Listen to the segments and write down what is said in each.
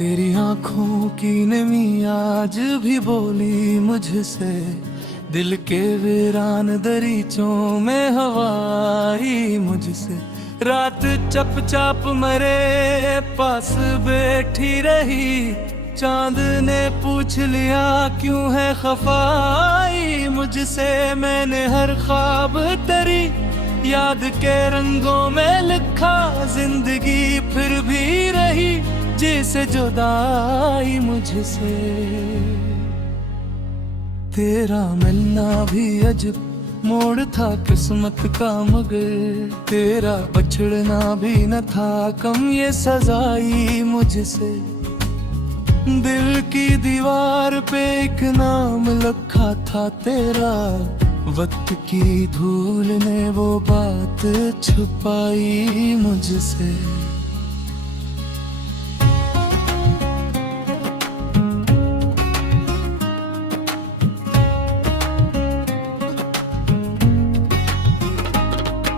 तेरी आंखों की नमी आज भी बोली मुझसे, दिल के वीरान दरीचों में हवाई मुझसे। रात चुपचाप मरे पास बैठी रही, चांद ने पूछ लिया क्यों है खफाई मुझसे। मैंने हर ख्वाब तेरी याद के रंगों में लिखा, जिंदगी फिर भी रही जैसे जुदाई मुझसे। तेरा मिलना भी अजब मोड़ था किस्मत का, मगर तेरा बछड़ना भी न था कम ये सजाई मुझसे। दिल की दीवार पे एक नाम लिखा था तेरा, वक्त की धूल ने वो बात छुपाई मुझसे।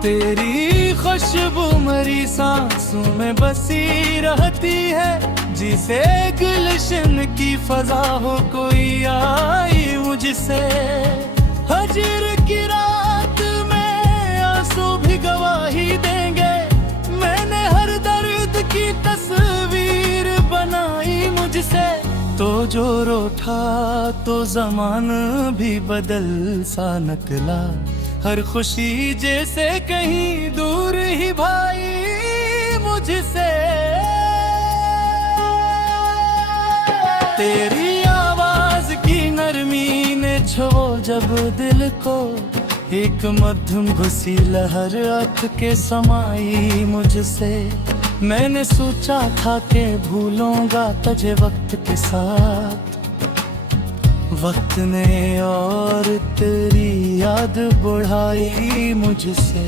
तेरी खुशबू मरी सांसों में बसी रहती है, जिसे गुलशन की फजा हो कोई आई मुझसे। हजर की रात में आंसू भी गवाही देंगे, मैंने हर दर्द की तस्वीर बनाई मुझसे। तो जो रोठा तो ज़मान भी बदल सा निकला, हर खुशी जैसे कहीं दूर ही भाई मुझसे। तेरी आवाज की नरमी ने छो जब दिल को, एक मध्यम घुसी लहर अख के समाई मुझसे। मैंने सोचा था कि भूलूंगा तुझे वक्त के साथ, वक्त ने और तेरी याद बढ़ाई मुझसे।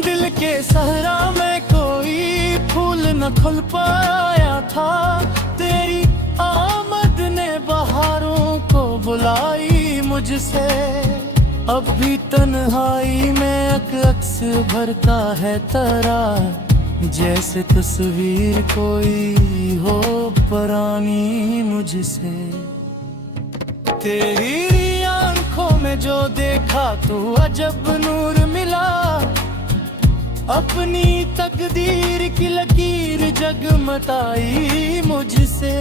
दिल के सहरा में कोई फूल न खुल पाया था, तेरी आमद ने बहारों को बुलाई मुझसे। अब भी तन्हाई में अक्स भरता है तेरा, जैसे तस्वीर कोई हो पुरानी मुझसे। तेरी आंखों में जो देखा तो अजब नूर मिला, अपनी तकदीर की लकीर जगमगाई मुझसे।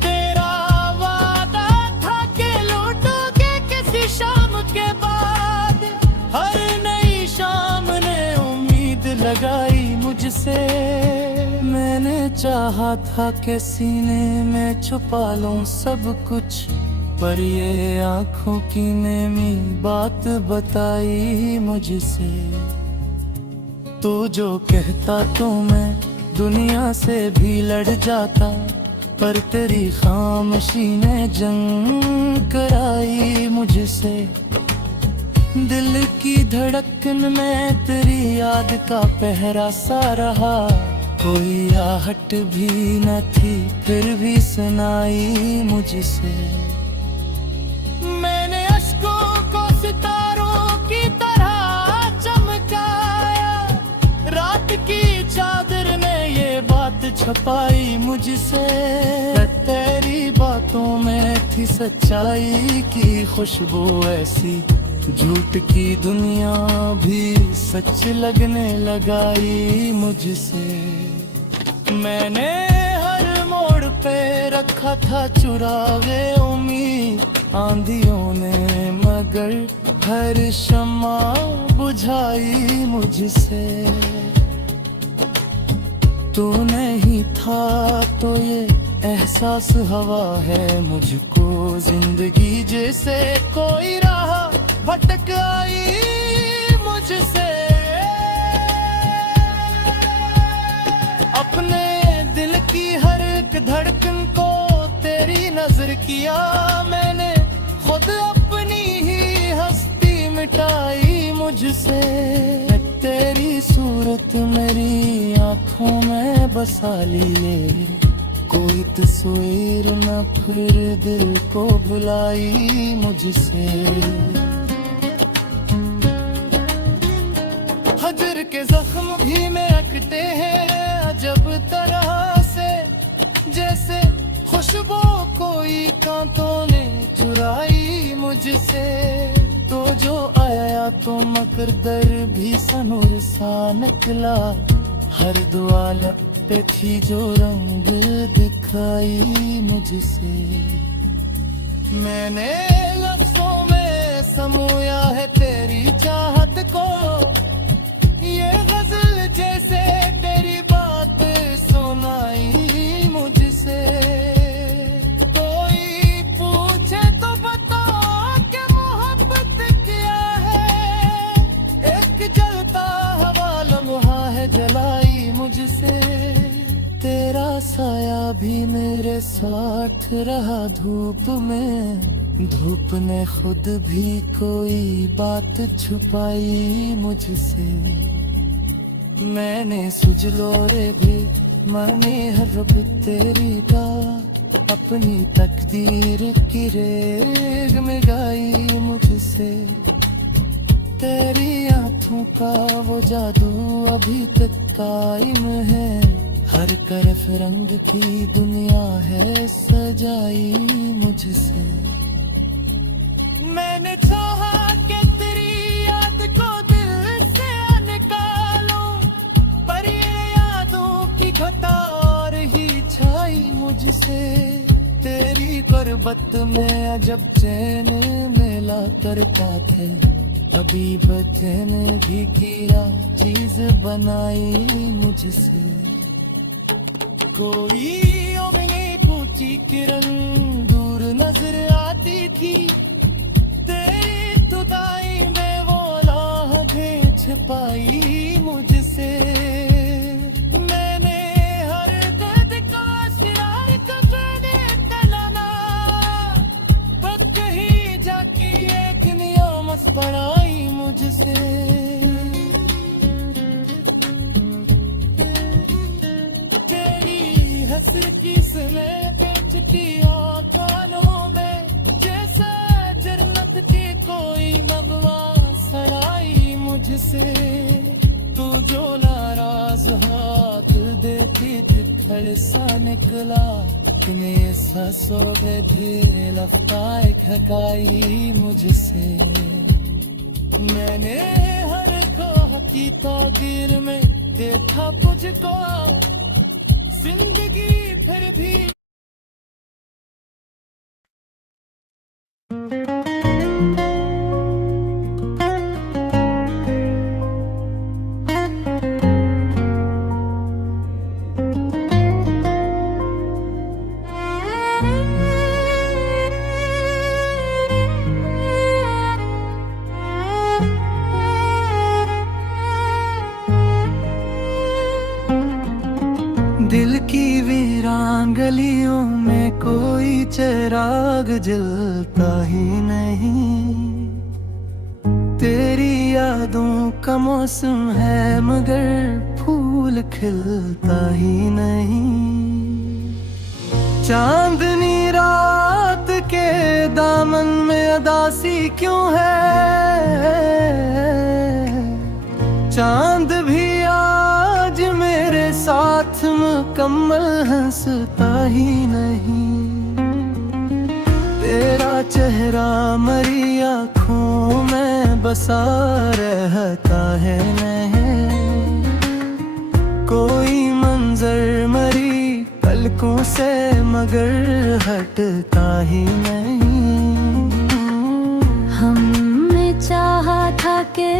तेरा वादा था कि लौटोगे किसी शाम के बाद, हर नई शाम ने लगाई मुझसे। मैंने चाहा था कि सीने में छुपा लूं सब कुछ, पर ये आंखों की नेमी बात बताई मुझसे। तू जो कहता तो मैं दुनिया से भी लड़ जाता, पर तेरी खामोशी ने जंग कराई मुझसे। दिल की धड़कन में तेरी याद का पहरा सा रहा, कोई आहट भी न थी फिर भी सुनाई मुझसे। मैंने अश्कों को सितारों की तरह चमकाया, रात की चादर ने ये बात छुपाई मुझसे। तेरी बातों में थी सच्चाई की खुशबू ऐसी, झूठ की दुनिया भी सच लगने लगाई मुझसे। मैंने हर मोड़ पे रखा था चुरावे उम्मीद, आंधियों ने मगर हर शम्मा बुझाई मुझसे। तू नहीं था तो ये एहसास हवा है मुझको, जिंदगी जैसे कोई राह भटक आई मुझसे। अपने दिल की हर एक धड़कन को तेरी नजर किया मैंने, खुद अपनी ही हस्ती मिटाई मुझसे। तेरी सूरत मेरी आंखों में बसा लिए, कोई तस्वीर न फिर दिल को बुलाई मुझसे। हजर के जख्म भी महकते हैं अजब तरह से, जैसे खुशबू कोई कांटों ने चुराई मुझसे। तो जो आया तो मगर दर भी सनूर सा निकला, हर दुआ लब पे थी जो रंग दिखाई मुझसे। मैंने लफ्जों में समोया है तेरी चाहत को, ये गजल जैसे तेरी बात सुनाई मुझसे। कोई पूछे तो बता कि मोहब्बत क्या है, एक जलता हवा लम्हा है जलाई मुझसे। तेरा साया भी मेरे साथ रहा धूप में, धूप ने खुद भी कोई बात छुपाई मुझसे। मैंने सुजलोरे भी माने हर रब तेरी बात, अपनी तकदीर की रेग में गाई मुझसे। तेरी आंखों का वो जादू अभी तक कायम है, हर तरफ रंग की दुनिया है सजाई मुझसे। मैंने चाहा कि तेरी याद को दिल से निकालूं, पर ये यादों की घटा और ही छाई मुझसे। तेरी गुर्बत में अजब चैन मेला करता थे, अभी बचन भी किया चीज बनाई मुझसे। कोई उंगली पूछी किरण दूर नजर आती थी, तेरी जुदाई में वो लम्हें छिपाई मुझसे। मैंने हर दर्द का सिरार कपड़े तलाना, बस कहीं जाके एक नियामत पढ़ाई मुझसे। हसर की स्लेट की कानों में, जैसे जन्नत की कोई नगवा सराई मुझसे। तू जो नाराज हाथ देती तिथड़ सा निकला, अपने सांसों में धीरे लफ्ताए खकाई मुझसे। मैंने हर खौफ की ताकीर में देखा तुझको, जिंदगी फिर भी। दिल की वीरान गलियों में कोई चिराग जलता ही नहीं, तेरी यादों का मौसम है मगर फूल खिलता ही नहीं। चांदनी रात के दामन में अदासी क्यों है, चांद भी आज मेरे साथ मुकम्मल हंसता ही नहीं। तेरा चेहरा मरी आँखों में बसा रहता है नहीं, कोई मंजर मरी पलकों से मगर हटता ही नहीं। हमने चाहा था कि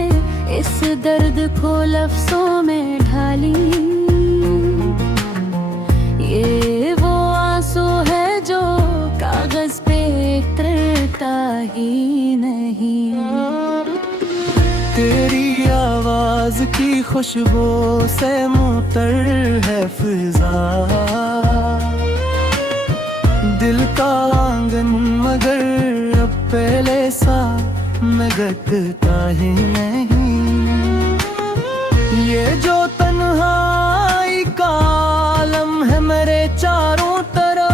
इस दर्द को लफ्जों में ढाली, ये वो आंसू है जो कागज पे उतरता ही नहीं। तेरी आवाज की खुशबू से मुतर है फिजा, दिल का आंगन मगर अब पहले सा महकता ही नहीं। ये जो तन्हाई का आलम है मेरे चारों तरफ,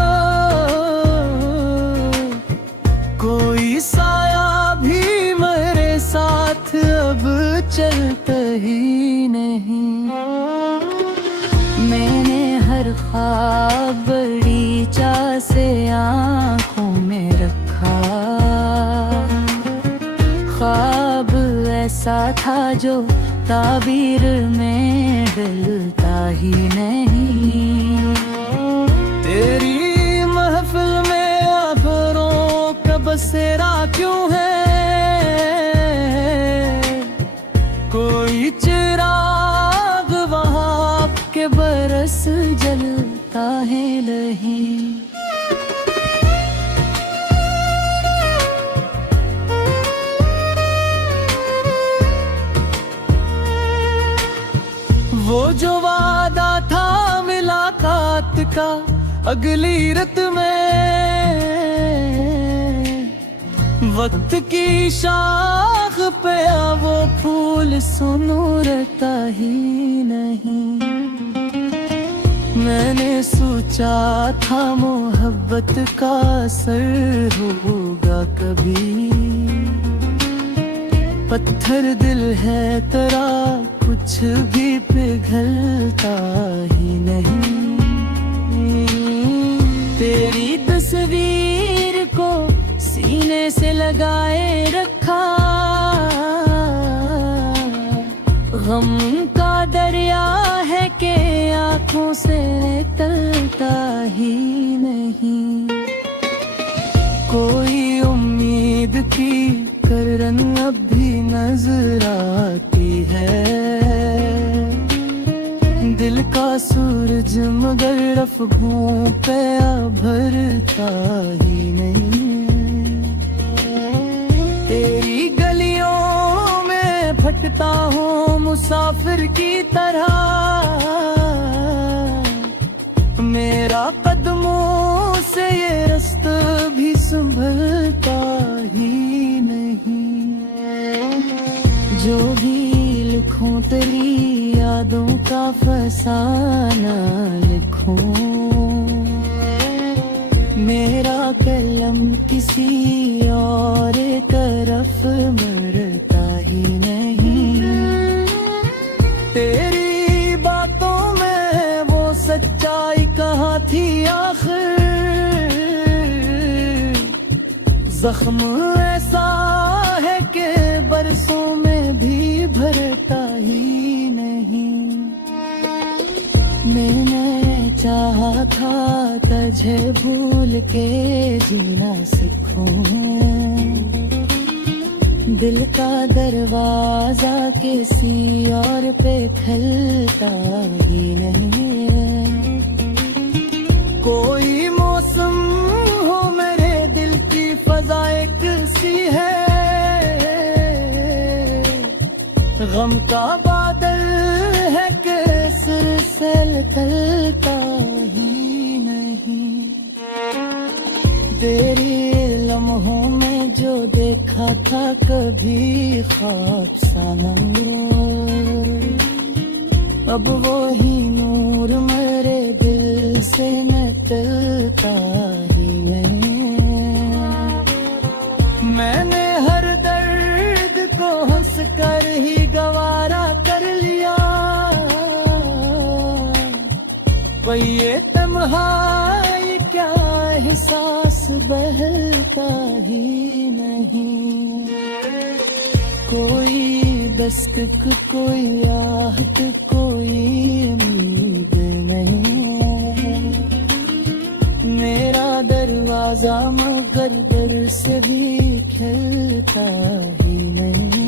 कोई साया भी मेरे साथ अब चलता ही नहीं। मैंने हर ख्वाब बड़ी चाह से आँखों में रखा, ख्वाब ऐसा था जो ताबीर में डलता ही नहीं। तेरी महफिल में अबरों का बसेरा क्यों है, कोई चिराग वहाँ के बरस जलता है नहीं। वो जो वादा था मुलाकात का अगली रत में, वक्त की शाख पे वो फूल सुनूरता ही नहीं। मैंने सोचा था मोहब्बत का असर होगा कभी, पत्थर दिल है तेरा कुछ भी पिघलता ही नहीं। तेरी तस्वीर को सीने से लगाए रखा, गम का दरिया है कि आंखों से निकलता ही नहीं। कोई उम्मीद की करन अब भी नजर आती है, दिल का सूरज मगर अफ़ग़ों पे भरता ही नहीं। तेरी गलियों में भटकता हूँ मुसाफिर की तरह, मेरा कदमों से ये रास्ता भी संभलता ही नहीं। जो भी लिखूं तेरी यादों का फसाना लिखूं, मेरा कलम किसी और तरफ मरता ही नहीं। तेरी बातों में वो सच्चाई कहाँ थी आखिर, जख्म ऐसा है कि बरसों में भी भरता ही नहीं। मैंने चाहा था तुझे भूल के जीना सीखूं, दिल का दरवाजा किसी और पे खलता ही नहीं। कोई मौसम हो मेरे दिल की फजा एक सी है, गम का बादल है कि सिलसिल तलता ही नहीं। तेरी लम्हों में जो देखा था कभी ख्वाब सा नूर, अब वो ही नूर मेरे दिल से निकलता ही नहीं। मैंने हर दर्द को हंस कर ही गवारा कर लिया, पर ये तन्हाई क्या एहसास बहता ही नहीं। कोई दस्तक कोई आहट कोई उम्मीद नहीं, मेरा दरवाजा मगर दर से भी खिलता ही नहीं।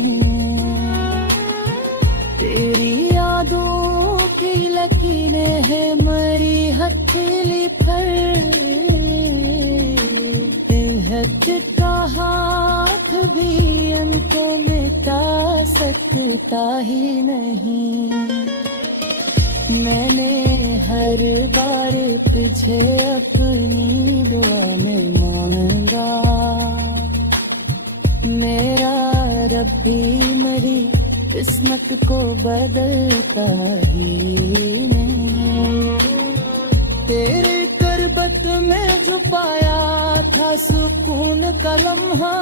तेरी यादों की लकीरें है मरी हथेली पर, इल्हत का हाथ भी उनको मिटा सकता ही नहीं। मैंने हर बार तुझे अपनी दुआ में मांगा, मेरा रब भी मेरी किस्मत को बदलता ही नहीं। तेरे करबत में छुपाया था सुकून का लम्हा,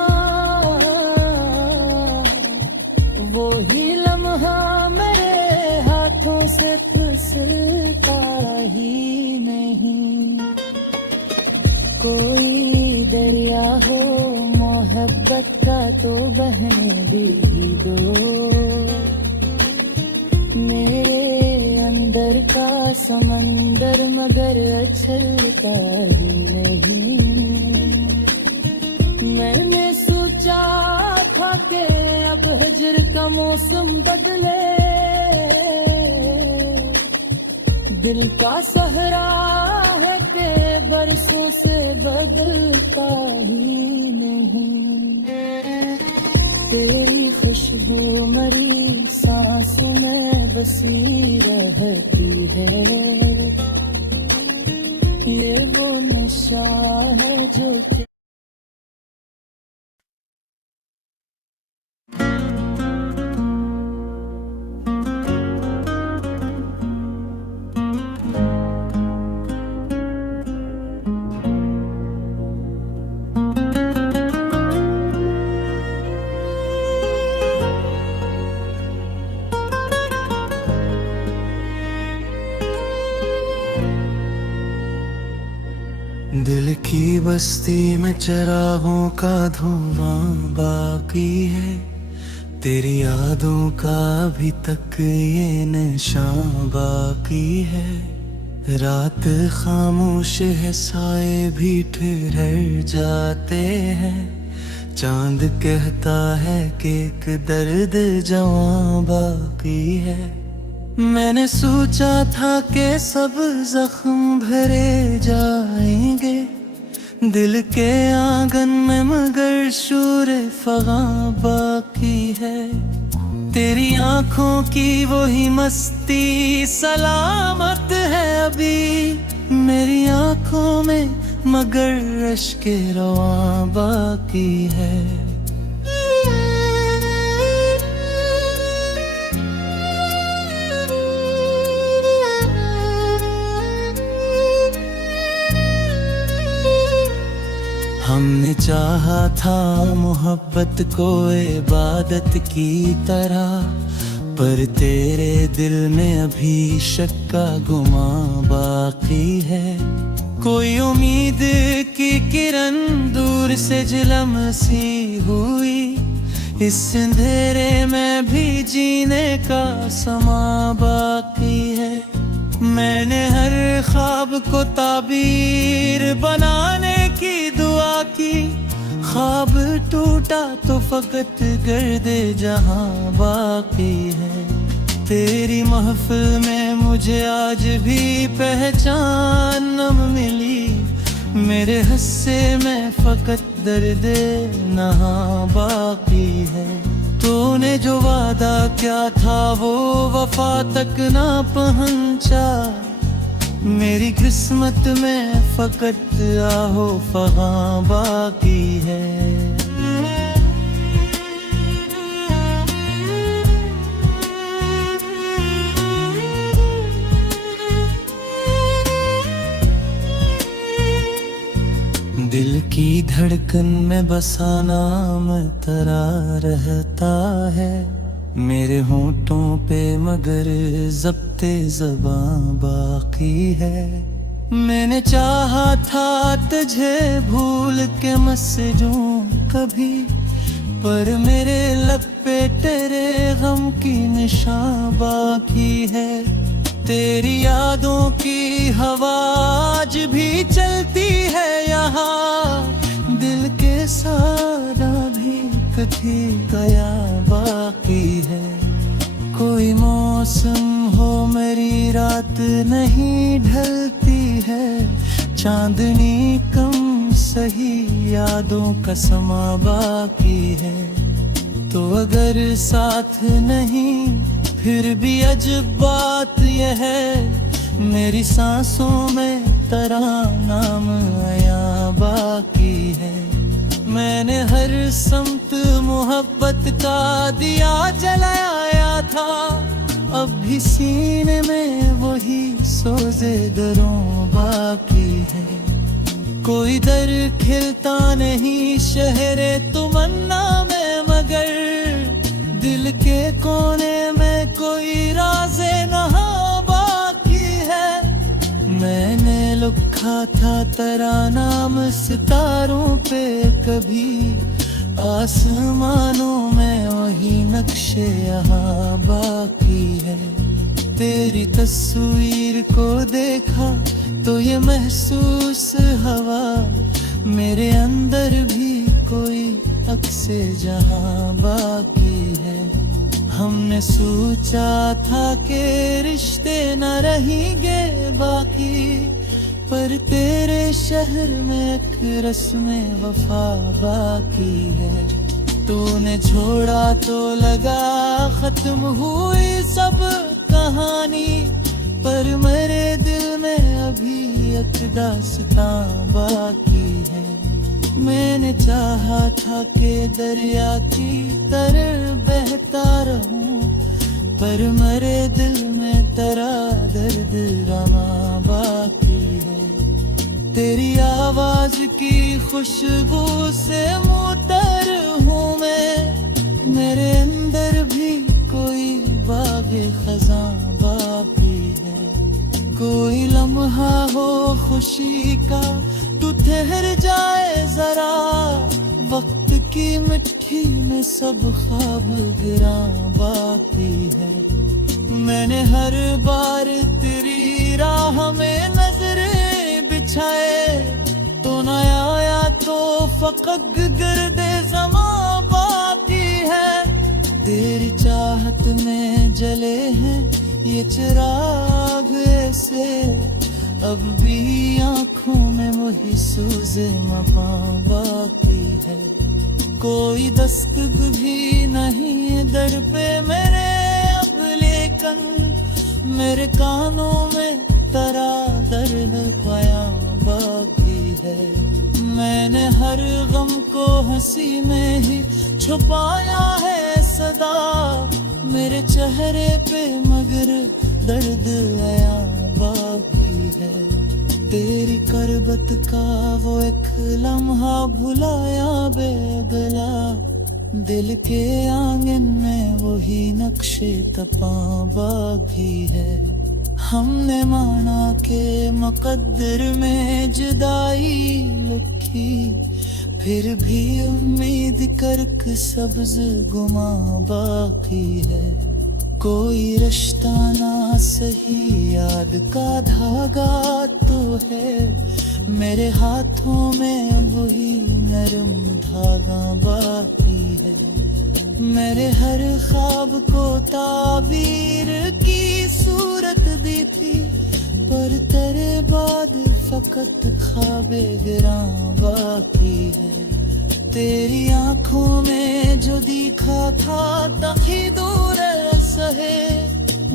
वो ही लम्हा मेरे हाथों से फिसलता ही नहीं। कोई दरिया हो मोहब्बत का तो बहने भी दो। मेरे अंदर का समंदर मगर उछलता ही नहीं। मैंने सोचा था कि अब हिजर का मौसम बदले, दिल का सहरा है कि बरसों से बदलता ही नहीं। तेरी खुशबू मेरी सांसों में बसी रहती है। ये वो नशा है जो दिल की बस्ती में चरागों का धुआं बाकी है। तेरी यादों का अभी तक ये निशान बाकी है। रात खामोश है, साए भी ठहर जाते हैं। चांद कहता है कि एक दर्द जवां बाकी है। मैंने सोचा था कि सब जख्म भरे जाएंगे दिल के आंगन में, मगर शूर फगा बाकी है। तेरी आंखों की वही मस्ती सलामत है अभी मेरी आंखों में, मगर अश्के रवां बाकी है। हमने चाहा था मोहब्बत को इबादत की तरह, पर तेरे दिल में अभी शक का गुमां बाकी है। कोई उम्मीद की किरण दूर से झिलम सी हुई, इस अंधेरे में भी जीने का समा बाकी है। मैंने हर ख्वाब को ताबीर बनाने की दुआ की, ख्वाब टूटा तो फकत गर्दे जहां बाकी है। तेरी महफिल में मुझे आज भी पहचान न मिली, मेरे हिस्से में फकत दर्दे नहां बाकी है। तूने जो वादा क्या था वो वफा तक ना पहुंचा, मेरी किस्मत में फकत आहो फगा बाकी है। दिल की धड़कन में बसा नाम तेरा रहता है मेरे होंठों पे, मगर ज़ब्ते ज़बां बाकी है। मैंने चाहा था तुझे भूल के मसजूं कभी, पर मेरे लब पे तेरे गम की निशान बाकी है। तेरी यादों की हवा आज भी चलती है यहाँ, दिल के सारा भी कथी गया बाकी है। कोई मौसम हो मेरी रात नहीं ढलती है, चांदनी कम सही यादों का समा बाकी है। तो अगर साथ नहीं फिर भी अजब बात यह है, मेरी सांसों में तेरा नाम आया बाकी है। मैंने हर समत मोहब्बत का दिया जलाया था, अब भी सीने में वही सोजे दरों बाकी है। कोई दर खिलता नहीं शहरे तमन्ना में, मगर दिल के कोने में कोई राज़े नहा लिखा था तेरा नाम सितारों पे, कभी आसमानों में वही नक्शे यहाँ बाकी है। तेरी तस्वीर को देखा तो ये महसूस हवा, मेरे अंदर भी कोई अक्से जहां बाकी है। हमने सोचा था कि रिश्ते न रहेंगे बाकी, पर तेरे शहर में एक रस्म वफा बाकी है। तूने छोड़ा तो लगा खत्म हुई सब कहानी, पर मेरे दिल में अभी एक दास्तां बाकी है। मैंने चाहा था कि दरिया की तरह बहता रहूं, पर मेरे दिल में तेरा दर्द रमा बाकी है। तेरी आवाज की खुशबू से मुतर हूँ मैं, मेरे अंदर भी कोई बाग़े खज़ां बाकी है। कोई लम्हा हो खुशी का तू ठहर जाए जरा, वक्त की मिट्टी में सब ख्वाब गिरा बाकी है। मैंने हर बार तेरी राह में नजरें बिछाए, तो न आया तो फकत गर्दे ज़मा बाकी है। तेरी चाहत में जले हैं ये चिराग ऐसे, अब भी आँखों में वही सूज़े मपा बाकी है। कोई दस्तक भी नहीं दर पे मेरे अब, लेकिन मेरे कानों में तेरा दर्द बयां बाकी है। मैंने हर गम को हंसी में ही छुपाया है सदा, मेरे चेहरे पे मगर दर्द आया बाकी है। तेरी करबत का वो एक लम्हा भुलाया बेगला, दिल के आंगन में वही नक्शे तपा बाकी है। हमने माना के मुकद्दर में जुदाई लिखी, फिर भी उम्मीद करक सब्ज गुमा बाकी है। कोई रिश्ता ना सही याद का धागा तो है, मेरे हाथों में वही नरम धागा बाकी है। मेरे हर ख्वाब को ताबीर की सूरत दी थी, पर तेरे बाद फकत ख्वाबे गिरा बाकी है। तेरी आंखों में जो दिखा था तभी दूर सहे,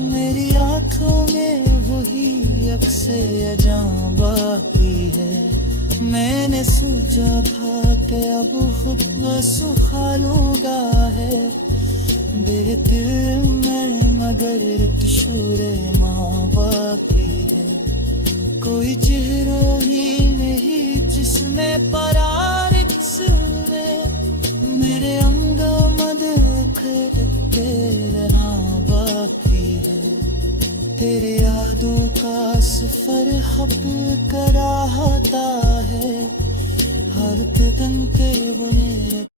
मेरी आंखों में वही अक्से अजां बाकी है। मैंने सोचा था कि अब खुद सुखा लूंगा है मेरे दिल में, मगर एक शूरे माँ बाकी है। कोई चेहरा ही नहीं जिसमें परारिक्स में, मेरे अंग मद के रहना बाकी है। तेरे यादों का सफर खप कराता है, हर दिन के बुने